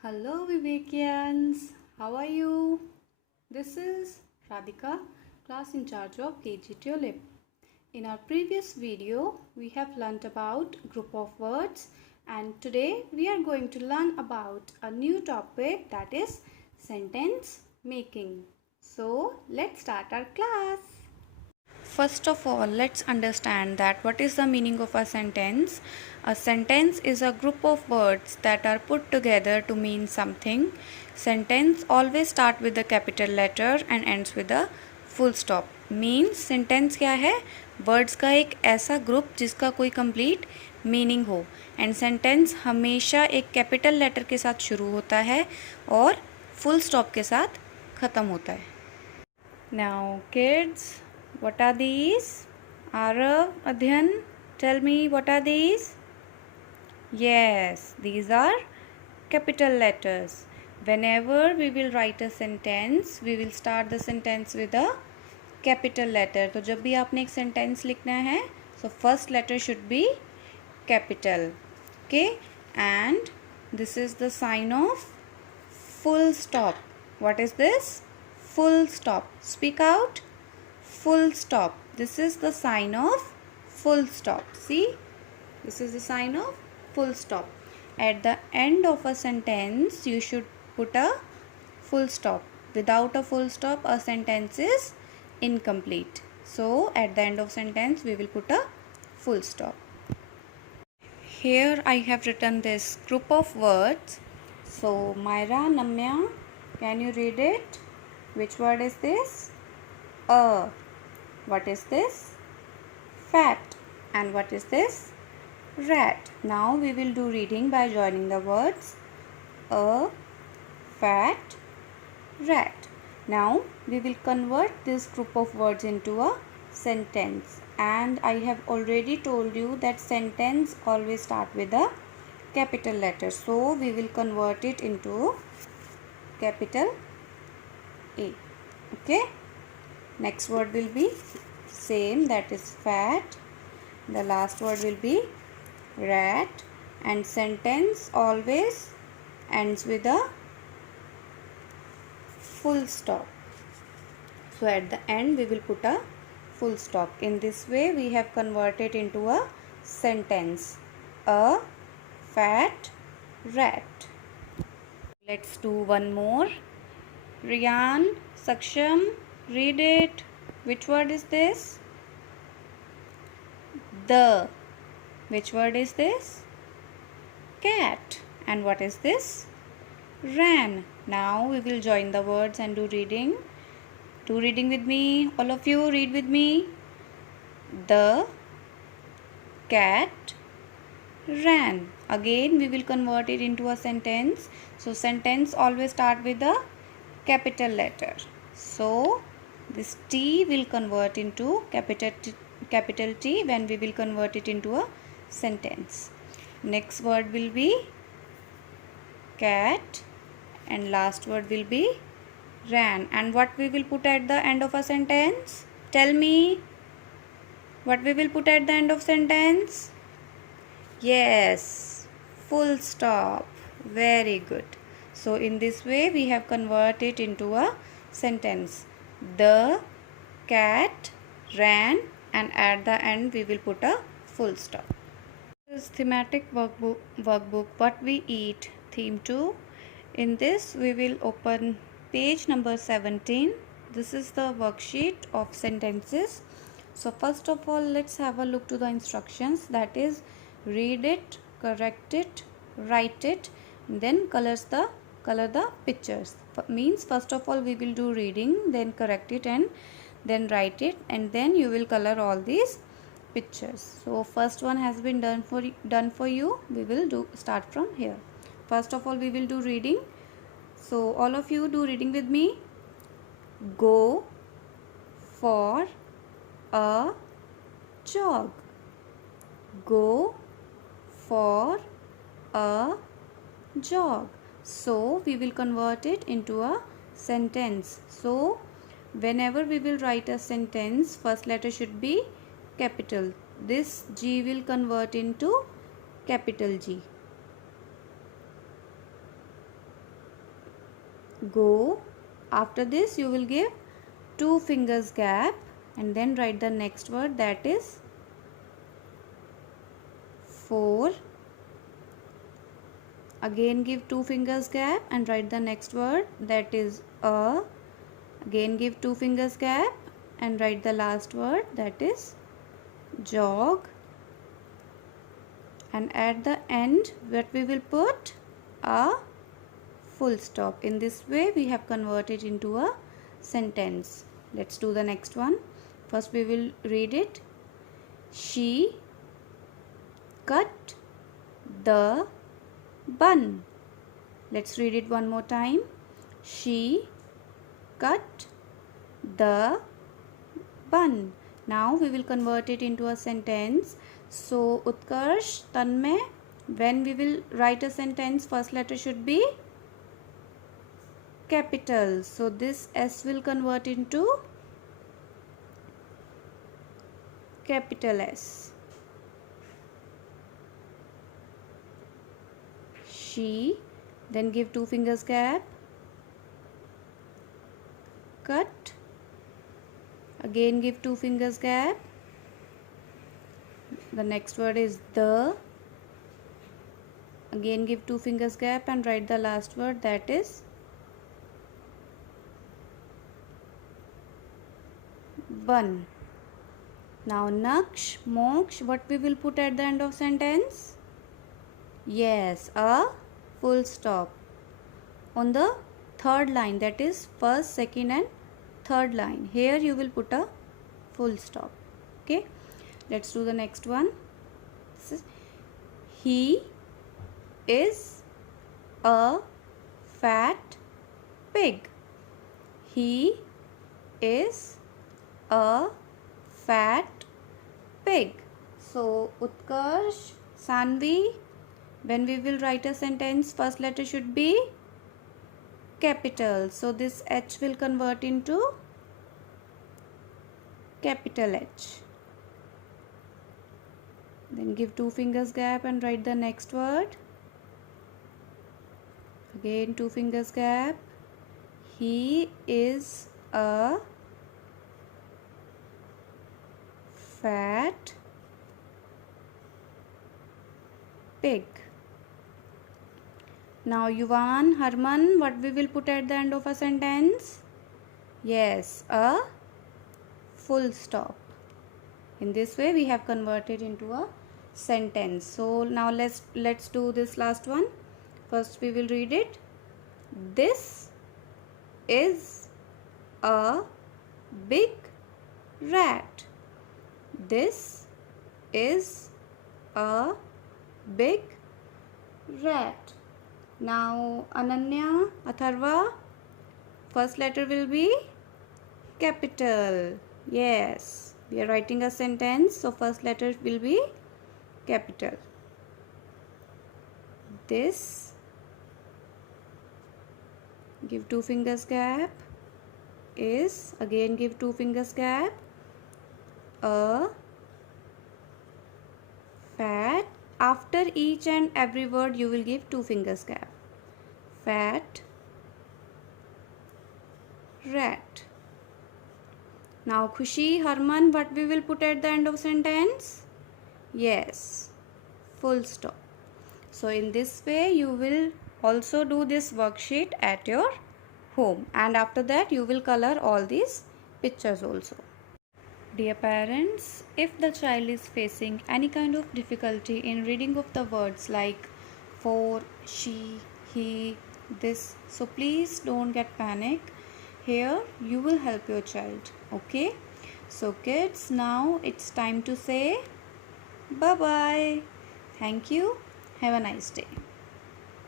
Hello Vivekians, how are you? This is Radhika, class in charge of KG Tulip. In our previous video, we have learnt about group of words and today we are going to learn about a new topic, that is sentence making. So let's start our class. First of all, let's understand that what is the meaning of a sentence. A sentence is a group of words that are put together to mean something. Sentence always start with a capital letter and ends with a full stop. Means sentence क्या है? Words का एक ऐसा group जिसका कोई complete meaning हो. And sentence हमेशा एक capital letter के साथ शुरू होता है और full stop के साथ ख़त्म होता है. Now kids, what are these? Arav, Adhyan, tell me what are these? Yes, these are capital letters. Whenever we will write a sentence, we will start the sentence with a capital letter. तो जब भी आपने एक sentence लिखना है, so first letter should be capital. Okay, and this is the sign of full stop. What is this? Full stop. Speak out. Full stop. This is the sign of full stop. See, this is the sign of full stop. At the end of a sentence, you should put a full stop. Without a full stop, a sentence is incomplete. So, at the end of sentence, we will put a full stop. Here I have written this group of words. So, Myra, Namya, can you read it? Which word is this? A. What is this? Fat. And what is this? Rat. Now we will do reading by joining the words a, fat, rat. Now we will convert this group of words into a sentence. And I have already told you that sentence always start with a capital letter. So we will convert it into capital A. Okay. Next word will be same, that is fat. The last word will be rat, and sentence always ends with a full stop. So at the end we will put a full stop. In this way we have converted into a sentence. A fat rat. Let's do one more. Riyan, Saksham, read it. Which word is this? The. Which word is this? Cat. And what is this? Ran. Now we will join the words and do reading. Do reading with me. All of you read with me. The cat ran. Again we will convert it into a sentence. So sentence always start with a capital letter. So this T will convert into capital T when we will convert it into a sentence. Next word will be cat and last word will be ran. And what we will put at the end of a sentence? Tell me what we will put at the end of sentence? Yes, full stop. Very good. So in this way we have converted into a sentence. The cat ran, and at the end we will put a full stop. This is thematic workbook What We Eat, theme 2. In this we will open page number 17. This is the worksheet of sentences. So first of all, let's have a look to the instructions, that is read it, correct it, write it, then color the pictures. Means first of all we will do reading, then correct it and then write it, and then you will color all these pictures. So first one has been done for you. We will start from here. First of all we will do reading. So all of you do reading with me. Go for a jog. Go for a jog. So we will convert it into a sentence. So whenever we will write a sentence, first letter should be capital. This G will convert into capital G. go. After this you will give 2 fingers gap and then write the next word, that is 4. Again give 2 fingers gap and write the next word, that is a. Again give 2 fingers gap and write the last word, that is jog. And at the end what we will put? A full stop. In this way we have converted into a sentence. Let's do the next one. First we will read it. She cut the bun. Let's read it one more time. She cut the bun. Now we will convert it into a sentence. So Utkarsh, Tanmay, when we will write a sentence, first letter should be capital. So this S will convert into capital S. She, then give 2 fingers gap, cut, again give 2 fingers gap. The next word is the. Again give 2 fingers gap and write the last word, that is bun. Now Naksh, Moksh, what we will put at the end of sentence? Yes, a full stop on the third line, that is first, second and third line. Here you will put a full stop. Okay, let's do the next one. He is a fat pig. He is a fat pig. So Utkarsh, Sanvi, when we will write a sentence, first letter should be capital. So this H will convert into capital H. Then give 2 fingers gap and write the next word. Again 2 fingers gap. He is a fat pig. Now Yuvan, Harman, what we will put at the end of a sentence? Yes, a full stop. In this way we have converted into a sentence. So now let's do this last one. First we will read it. This is a big rat. This is a big rat. Now Ananya, Atharva, first letter will be capital. Yes, we are writing a sentence, so first letter will be capital. This, give 2 fingers gap, is, again give 2 fingers gap, a fat. After each and every word you will give 2 fingers gap. Fat rat. Now Khushi, Harman, what we will put at the end of sentence? Yes, full stop. So in this way you will also do this worksheet at your home, and after that you will color all these pictures also. Dear parents, if the child is facing any kind of difficulty in reading of the words like for, she, he, this, so please don't get panic. Here you will help your child. Okay, so kids, now it's time to say bye bye. Thank you. Have a nice day.